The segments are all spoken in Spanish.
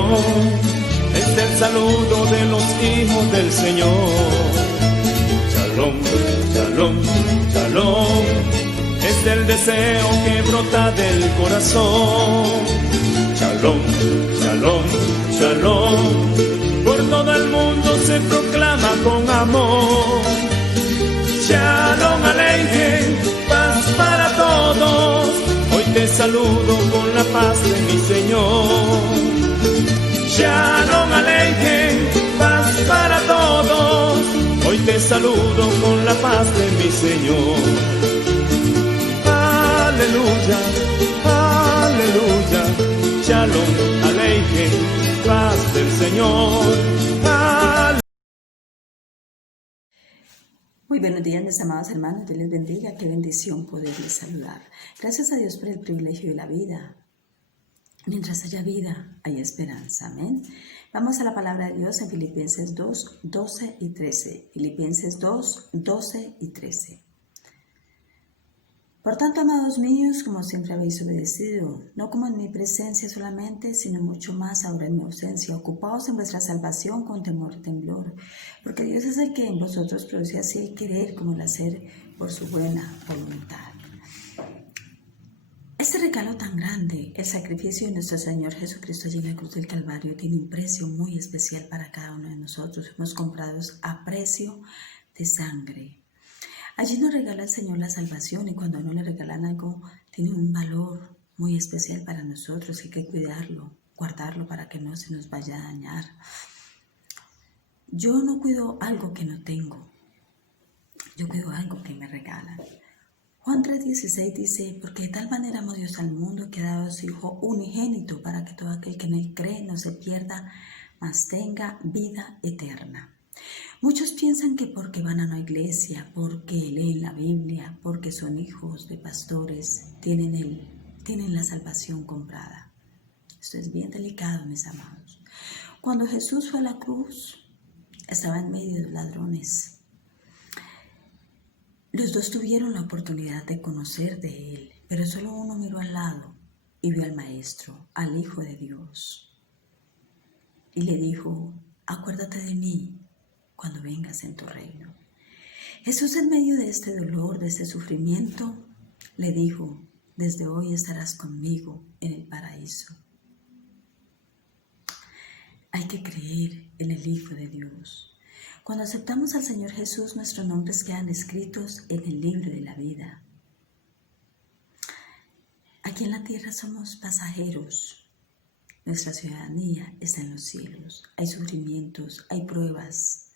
shalom, es el saludo de los hijos del Señor. Shalom, shalom, shalom, es el deseo que brota del corazón. Shalom, shalom, shalom, por todo el mundo se proclama con amor. Shalom Aleichem, paz para todos. Hoy te saludo con la paz de mi Señor. Shalom Aleichem, paz para todos. Hoy te saludo con la paz de mi Señor. Aleluya, aleluya. Shalom Aleichem, paz del Señor. Muy buenos días, mis amados hermanos, Dios les bendiga, qué bendición poderles saludar. Gracias a Dios por el privilegio de la vida. Mientras haya vida, hay esperanza, amén. Vamos a la palabra de Dios en Filipenses 2, 12 y 13. Filipenses 2, 12 y 13. Por tanto, amados míos, como siempre habéis obedecido, no como en mi presencia solamente, sino mucho más ahora en mi ausencia, ocupaos en vuestra salvación con temor y temblor, porque Dios es el que en vosotros produce así el querer como el hacer por su buena voluntad. Este regalo tan grande, el sacrificio de nuestro Señor Jesucristo allí en la cruz del Calvario, tiene un precio muy especial para cada uno de nosotros. Fuimos comprados a precio de sangre. Allí nos regala el Señor la salvación, y cuando a uno le regalan algo, tiene un valor muy especial para nosotros. Hay que cuidarlo, guardarlo para que no se nos vaya a dañar. Yo no cuido algo que no tengo, yo cuido algo que me regalan. Juan 3:16 dice, porque de tal manera amó Dios al mundo que ha dado a su Hijo unigénito para que todo aquel que en él cree no se pierda, mas tenga vida eterna. Muchos piensan que porque van a una iglesia, porque leen la Biblia, porque son hijos de pastores, tienen la salvación comprada. Esto es bien delicado, mis amados. Cuando Jesús fue a la cruz, estaba en medio de los ladrones. Los dos tuvieron la oportunidad de conocer de él, pero solo uno miró al lado y vio al Maestro, al Hijo de Dios. Y le dijo, acuérdate de mí cuando vengas en tu reino. Jesús, en medio de este dolor, de este sufrimiento, le dijo, desde hoy estarás conmigo en el paraíso. Hay que creer en el Hijo de Dios. Cuando aceptamos al Señor Jesús, nuestros nombres quedan escritos en el libro de la vida. Aquí en la tierra somos pasajeros. Nuestra ciudadanía está en los cielos. Hay sufrimientos, hay pruebas.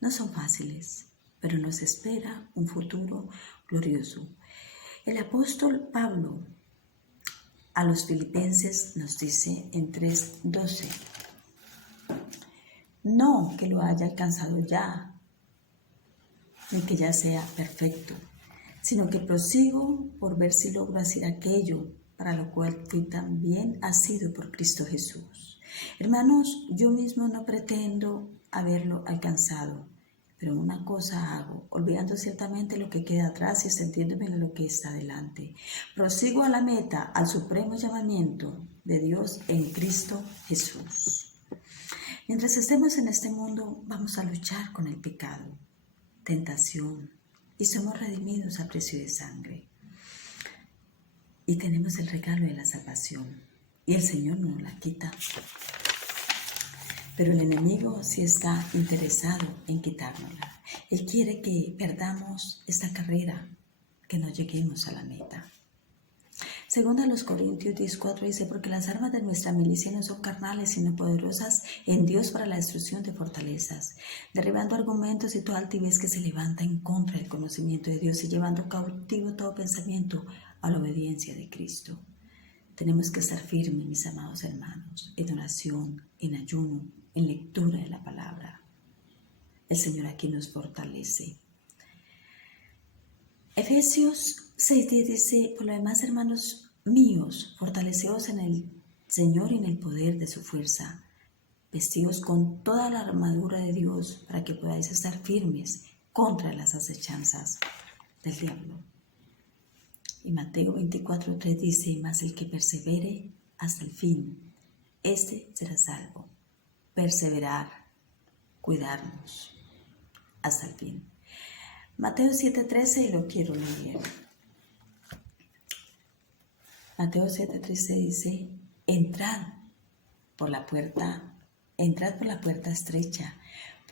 No son fáciles, pero nos espera un futuro glorioso. El apóstol Pablo a los filipenses nos dice en 3:12, no que lo haya alcanzado ya, ni que ya sea perfecto, sino que prosigo por ver si logro hacer aquello para lo cual fui también asido por Cristo Jesús. Hermanos, yo mismo no pretendo haberlo alcanzado, pero una cosa hago, olvidando ciertamente lo que queda atrás y extendiéndome en lo que está delante. Prosigo a la meta, al supremo llamamiento de Dios en Cristo Jesús. Mientras estemos en este mundo, vamos a luchar con el pecado, tentación, y somos redimidos a precio de sangre. Y tenemos el regalo de la salvación, y el Señor no nos la quita. Pero el enemigo sí está interesado en quitárnosla. Él quiere que perdamos esta carrera, que no lleguemos a la meta. Segunda a los Corintios 10:4 dice, porque las armas de nuestra milicia no son carnales, sino poderosas en Dios para la destrucción de fortalezas, derribando argumentos y toda altivez que se levanta en contra del conocimiento de Dios y llevando cautivo todo pensamiento a la obediencia de Cristo. Tenemos que estar firmes, mis amados hermanos, en oración, en ayuno, en lectura de la palabra. El Señor aquí nos fortalece. Efesios 6:10 dice, por lo demás, hermanos míos, fortaleceos en el Señor y en el poder de su fuerza, vestidos con toda la armadura de Dios para que podáis estar firmes contra las acechanzas del diablo. Y Mateo 24:3 dice, mas el que persevere hasta el fin, este será salvo. Perseverar, cuidarnos hasta el fin. Mateo 7:13, y lo quiero leer. Mateo 7:13 dice: entrad por la puerta estrecha,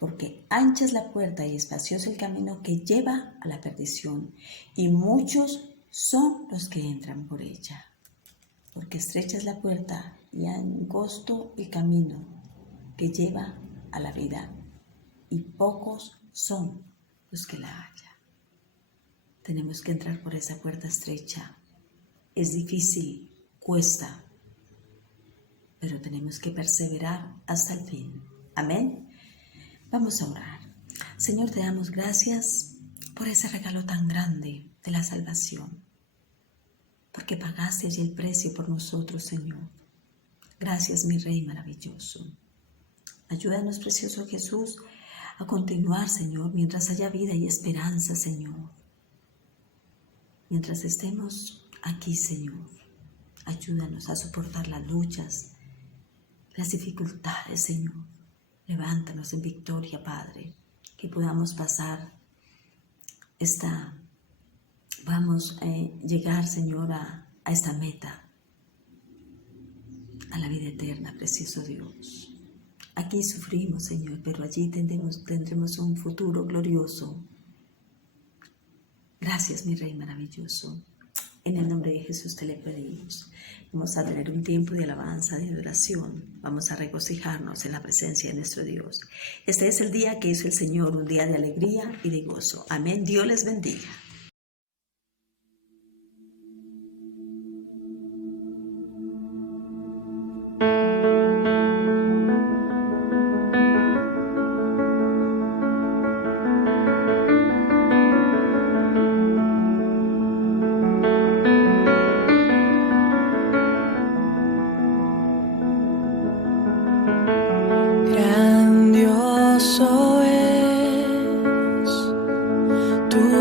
porque ancha es la puerta y espacioso el camino que lleva a la perdición, y muchos son los que entran por ella. Porque estrecha es la puerta y angosto el camino que lleva a la vida, y pocos son los que la hallan. Tenemos que entrar por esa puerta estrecha. Es difícil, cuesta, pero tenemos que perseverar hasta el fin. Amén. Vamos a orar. Señor, te damos gracias por ese regalo tan grande de la salvación, porque pagaste allí el precio por nosotros, Señor. Gracias, mi Rey maravilloso. Ayúdanos, precioso Jesús, a continuar, Señor, mientras haya vida y esperanza, Señor. Mientras estemos aquí, Señor, ayúdanos a soportar las luchas, las dificultades, Señor. Levántanos en victoria, Padre, que podamos pasar llegar, Señor, a esta meta, a la vida eterna, precioso Dios. Aquí sufrimos, Señor, pero allí tendremos un futuro glorioso. Gracias, mi Rey maravilloso. En el nombre de Jesús te le pedimos. Vamos a tener un tiempo de alabanza, de adoración. Vamos a regocijarnos en la presencia de nuestro Dios. Este es el día que hizo el Señor, un día de alegría y de gozo. Amén. Dios les bendiga.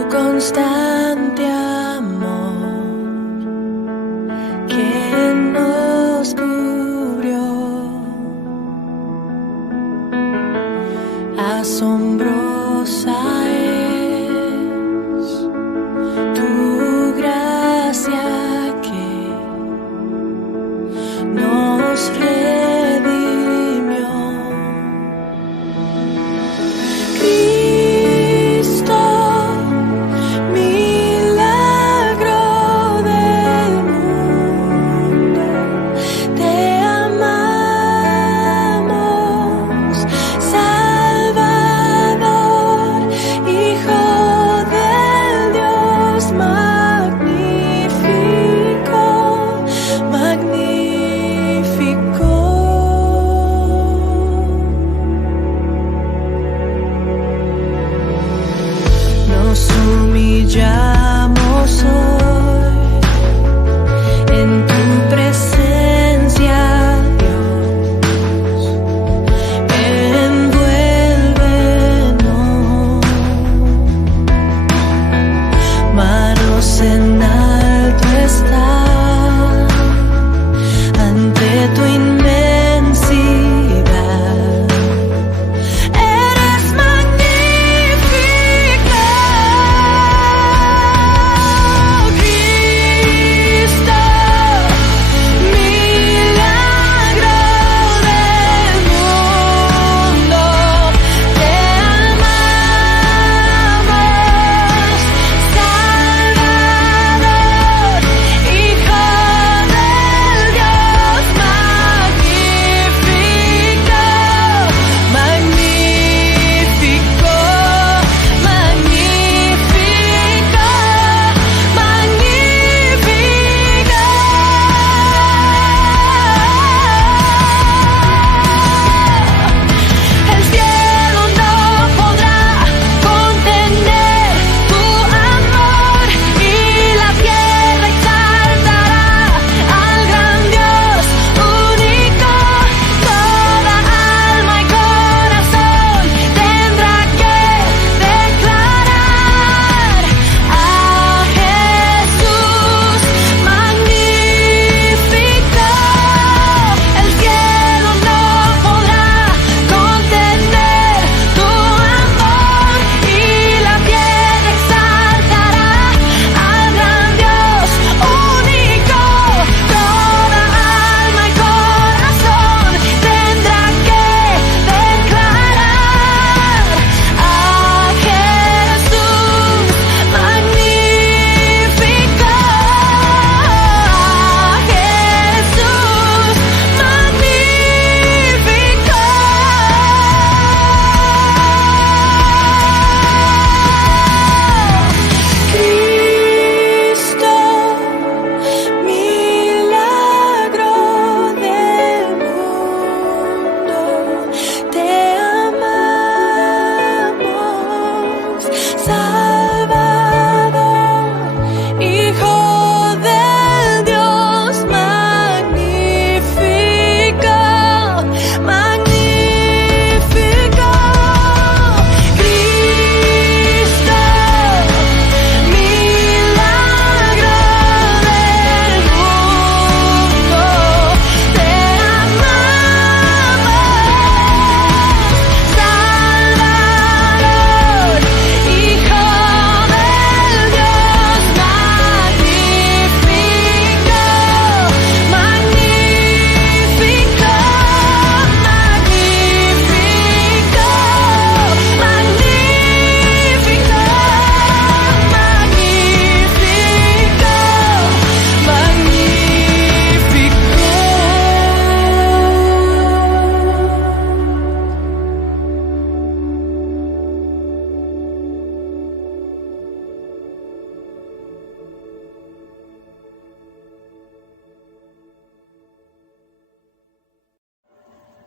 Constante amor que nos cubrió, asombrosa es tu gracia que nos redimió. Magnífico.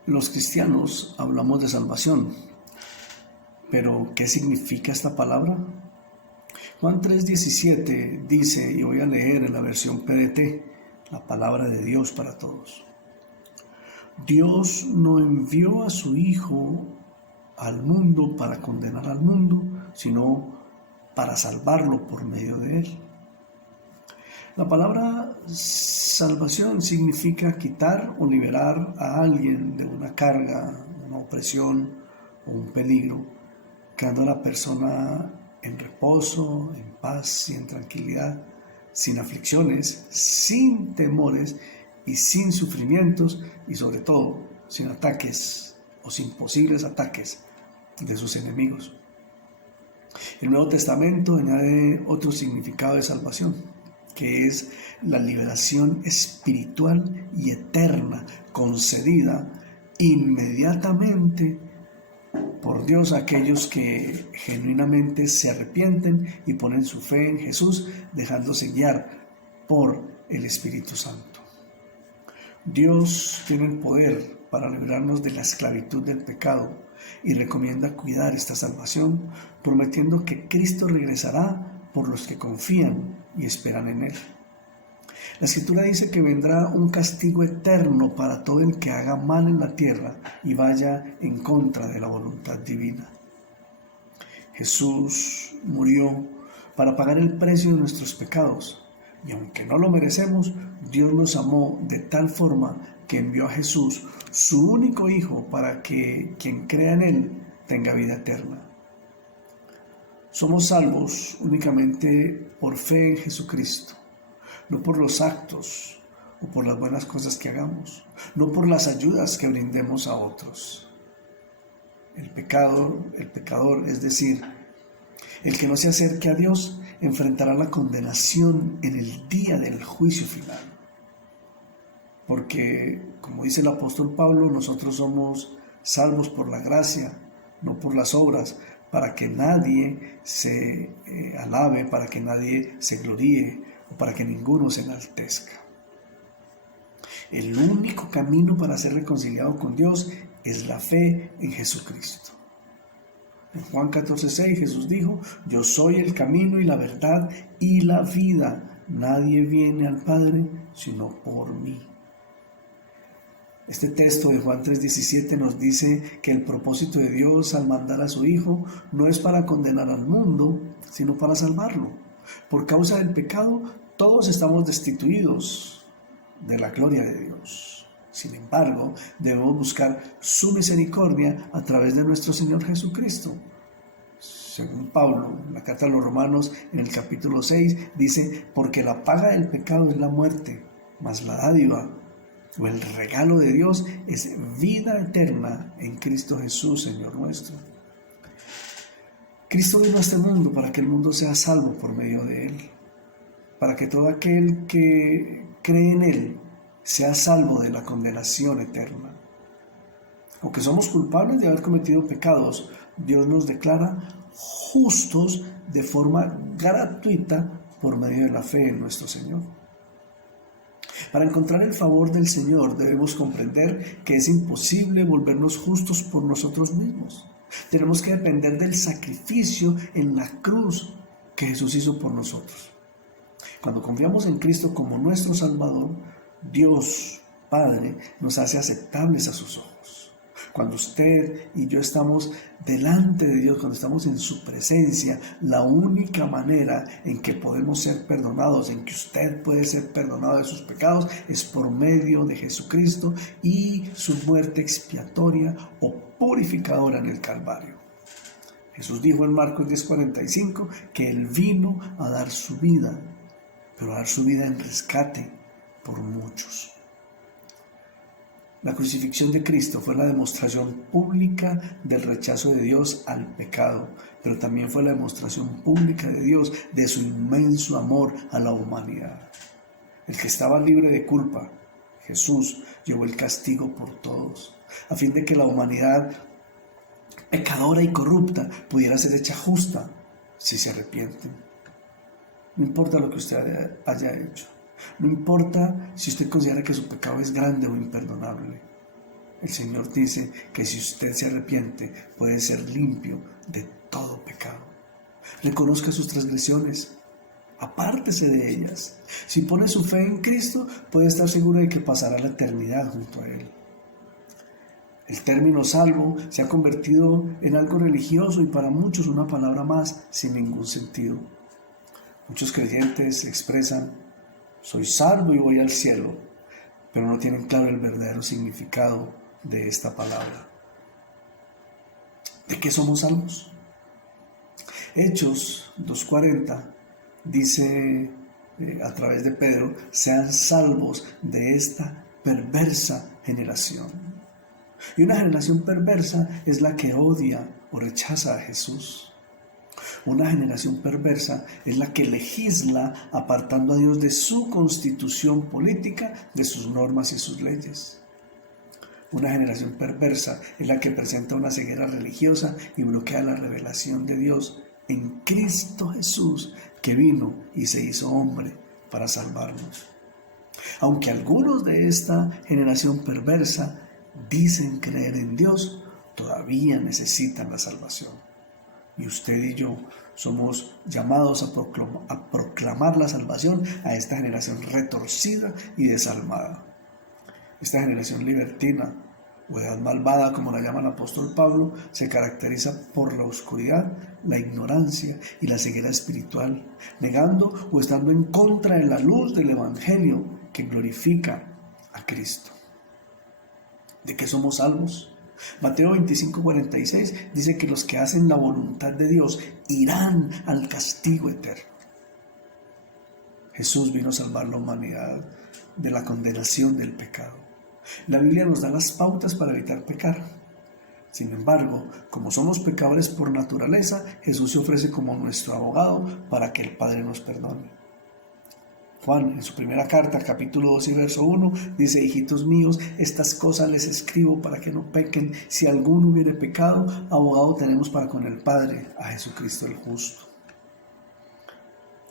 Los cristianos hablamos de salvación, pero ¿qué significa esta palabra? Juan 3:17 dice, y voy a leer en la versión PDT, la palabra de Dios para todos. Dios no envió a su Hijo al mundo para condenar al mundo, sino para salvarlo por medio de él. La palabra salvación significa quitar o liberar a alguien de una carga, una opresión o un peligro, quedando a la persona en reposo, en paz y en tranquilidad, sin aflicciones, sin temores y sin sufrimientos, y sobre todo sin ataques o sin posibles ataques de sus enemigos. El Nuevo Testamento añade otro significado de salvación, que es la liberación espiritual y eterna concedida inmediatamente por Dios a aquellos que genuinamente se arrepienten y ponen su fe en Jesús, dejándose guiar por el Espíritu Santo. Dios tiene el poder para librarnos de la esclavitud del pecado y recomienda cuidar esta salvación, prometiendo que Cristo regresará por los que confían y esperan en él. La Escritura dice que vendrá un castigo eterno para todo el que haga mal en la tierra y vaya en contra de la voluntad divina. Jesús murió para pagar el precio de nuestros pecados, y aunque no lo merecemos, Dios nos amó de tal forma que envió a Jesús, su único Hijo, para que quien crea en él tenga vida eterna. Somos salvos únicamente por fe en Jesucristo, no por los actos o por las buenas cosas que hagamos, no por las ayudas que brindemos a otros. El pecador, es decir, el que no se acerque a Dios, enfrentará la condenación en el día del juicio final. Porque, como dice el apóstol Pablo, nosotros somos salvos por la gracia, no por las obras, para que nadie se alabe, para que nadie se gloríe o para que ninguno se enaltezca. El único camino para ser reconciliado con Dios es la fe en Jesucristo. En Juan 14:6 Jesús dijo, yo soy el camino y la verdad y la vida. Nadie viene al Padre sino por mí. Este texto de Juan 3:17 nos dice que el propósito de Dios al mandar a su Hijo no es para condenar al mundo, sino para salvarlo. Por causa del pecado, todos estamos destituidos de la gloria de Dios. Sin embargo, debemos buscar su misericordia a través de nuestro Señor Jesucristo. Según Pablo, en la carta a los Romanos, en el capítulo 6, dice, porque la paga del pecado es la muerte, mas la dádiva o el regalo de Dios es vida eterna en Cristo Jesús, Señor nuestro. Cristo vino a este mundo para que el mundo sea salvo por medio de él, para que todo aquel que cree en él sea salvo de la condenación eterna. Aunque somos culpables de haber cometido pecados, Dios nos declara justos de forma gratuita por medio de la fe en nuestro Señor. Para encontrar el favor del Señor debemos comprender que es imposible volvernos justos por nosotros mismos. Tenemos que depender del sacrificio en la cruz que Jesús hizo por nosotros. Cuando confiamos en Cristo como nuestro Salvador, Dios Padre nos hace aceptables a sus ojos. Cuando usted y yo estamos delante de Dios, cuando estamos en su presencia, la única manera en que podemos ser perdonados, en que usted puede ser perdonado de sus pecados, es por medio de Jesucristo y su muerte expiatoria o purificadora en el Calvario. Jesús dijo en Marcos 10:45 que Él vino a dar su vida, pero a dar su vida en rescate por muchos. La crucifixión de Cristo fue la demostración pública del rechazo de Dios al pecado, pero también fue la demostración pública de Dios de su inmenso amor a la humanidad. El que estaba libre de culpa, Jesús, llevó el castigo por todos, a fin de que la humanidad pecadora y corrupta pudiera ser hecha justa si se arrepienten. No importa lo que usted haya hecho. No importa si usted considera que su pecado es grande o imperdonable. El Señor dice que si usted se arrepiente, puede ser limpio de todo pecado. Reconozca sus transgresiones, apártese de ellas. Si pone su fe en Cristo, puede estar seguro de que pasará la eternidad junto a Él. El término salvo se ha convertido en algo religioso y para muchos una palabra más sin ningún sentido. Muchos creyentes expresan: soy salvo y voy al cielo, pero no tienen claro el verdadero significado de esta palabra. ¿De qué somos salvos? Hechos 2:40 dice a través de Pedro: sean salvos de esta perversa generación. Y una generación perversa es la que odia o rechaza a Jesús. Una generación perversa es la que legisla apartando a Dios de su constitución política, de sus normas y sus leyes. Una generación perversa es la que presenta una ceguera religiosa y bloquea la revelación de Dios en Cristo Jesús, que vino y se hizo hombre para salvarnos. Aunque algunos de esta generación perversa dicen creer en Dios, todavía necesitan la salvación. Y usted y yo somos llamados a proclamar la salvación a esta generación retorcida y desalmada. Esta generación libertina o edad malvada, como la llama el apóstol Pablo, se caracteriza por la oscuridad, la ignorancia y la ceguera espiritual, negando o estando en contra de la luz del Evangelio que glorifica a Cristo. ¿De qué somos salvos? Mateo 25:46 dice que los que hacen la voluntad de Dios irán al castigo eterno. Jesús vino a salvar la humanidad de la condenación del pecado. La Biblia nos da las pautas para evitar pecar. Sin embargo, como somos pecadores por naturaleza, Jesús se ofrece como nuestro abogado para que el Padre nos perdone. Juan, en su primera carta, capítulo 2 y verso 1, dice: hijitos míos, estas cosas les escribo para que no pequen. Si alguno hubiere pecado, abogado tenemos para con el Padre, a Jesucristo el justo.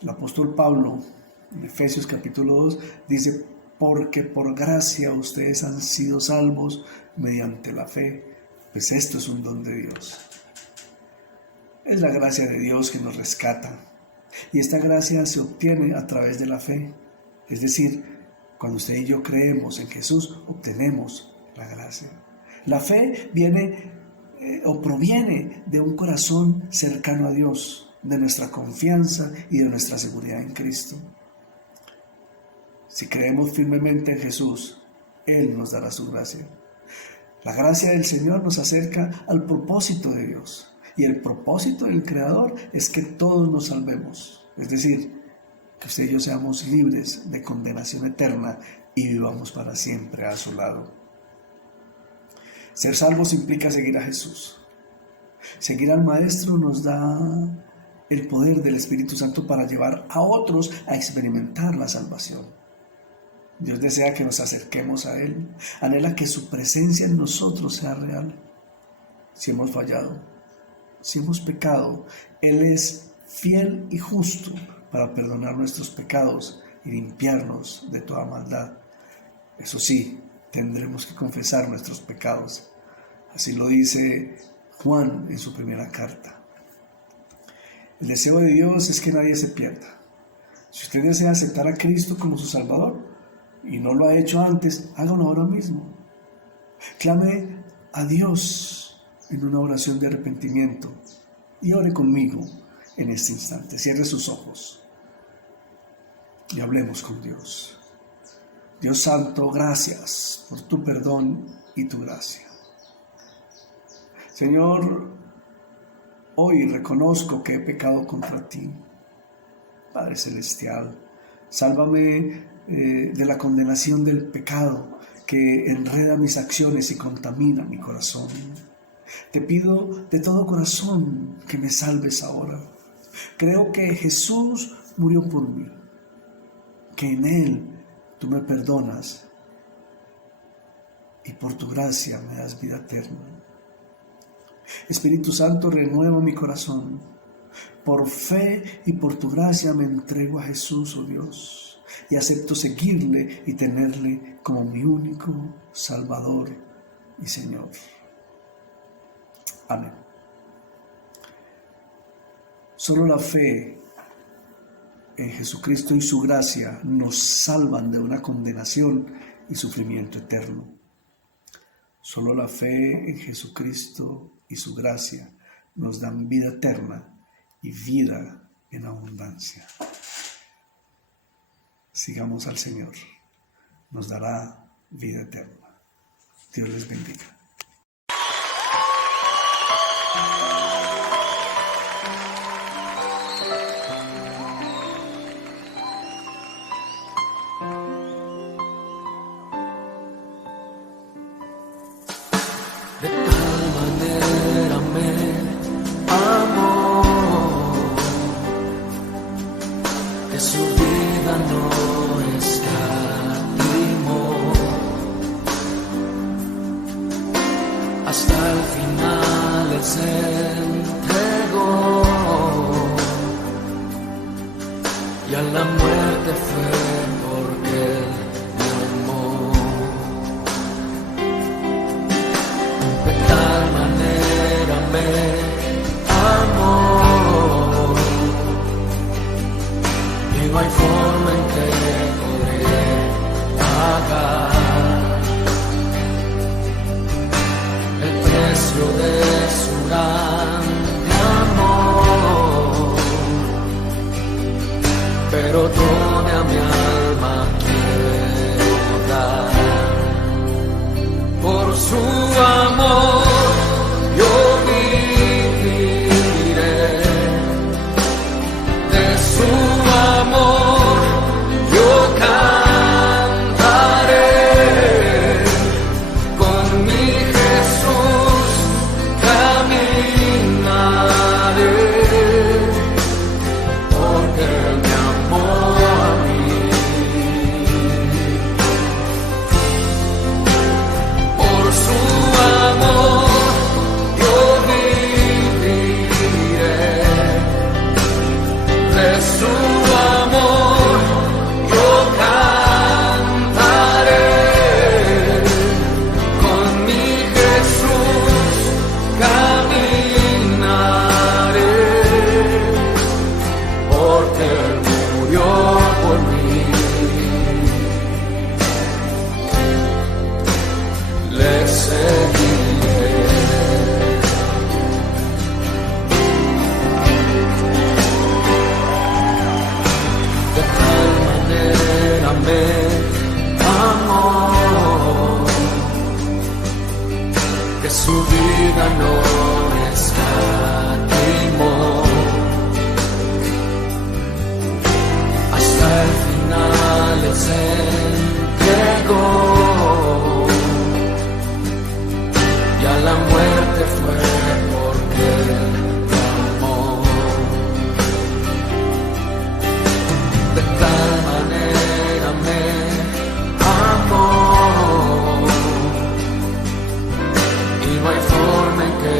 El apóstol Pablo, en Efesios capítulo 2, dice: porque por gracia ustedes han sido salvos mediante la fe, pues esto es un don de Dios. Es la gracia de Dios que nos rescata. Y esta gracia se obtiene a través de la fe. Es decir, cuando usted y yo creemos en Jesús, obtenemos la gracia. La fe proviene de un corazón cercano a Dios, de nuestra confianza y de nuestra seguridad en Cristo. Si creemos firmemente en Jesús, Él nos dará su gracia. La gracia del Señor nos acerca al propósito de Dios. Y el propósito del Creador es que todos nos salvemos, es decir, que usted y yo seamos libres de condenación eterna y vivamos para siempre a su lado. Ser salvos implica seguir a Jesús. Seguir al Maestro nos da el poder del Espíritu Santo para llevar a otros a experimentar la salvación. Dios desea que nos acerquemos a Él, anhela que su presencia en nosotros sea real. Si hemos fallado, si hemos pecado, Él es fiel y justo para perdonar nuestros pecados y limpiarnos de toda maldad. Eso sí, tendremos que confesar nuestros pecados. Así lo dice Juan en su primera carta. El deseo de Dios es que nadie se pierda. Si usted desea aceptar a Cristo como su Salvador y no lo ha hecho antes, hágalo ahora mismo. Clame a Dios en una oración de arrepentimiento y ore conmigo en este instante. Cierre sus ojos y hablemos con Dios. Dios Santo, gracias por tu perdón y tu gracia. Señor, hoy reconozco que he pecado contra ti. Padre Celestial, sálvame de la condenación del pecado que enreda mis acciones y contamina mi corazón. Te pido de todo corazón que me salves ahora. Creo que Jesús murió por mí, que en Él tú me perdonas y por tu gracia me das vida eterna. Espíritu Santo, renueva mi corazón. Por fe y por tu gracia me entrego a Jesús, oh Dios, y acepto seguirle y tenerle como mi único Salvador y Señor. Amén. Solo la fe en Jesucristo y su gracia nos salvan de una condenación y sufrimiento eterno. Solo la fe en Jesucristo y su gracia nos dan vida eterna y vida en abundancia. Sigamos al Señor, nos dará vida eterna. Dios les bendiga. De tal manera me amó que su vida no escatimó, hasta el final Él se entregó y a la muerte fue porque Él me amó. De tal manera me amó y no hay forma en que podré pagar el precio de su grande amor, pero toda mi alma quiero dar. Por su amor yo viviré, de su amor yo cantaré, con mi Jesús caminaré, porque Él me amó a mí. Por su amor yo viviré, de su amor yo cantaré, con mi Jesús caminaré, porque Él murió por mí. Le seguiré. De tal manera me amó que su vida no escatimó, hasta el final Él se entregó y a la muerte fue porque Él me amó. De tal manera me amó y no hay forma en que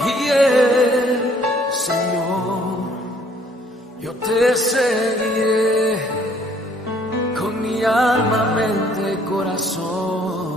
seguiré. Señor, yo te seguiré con mi alma, mente, corazón.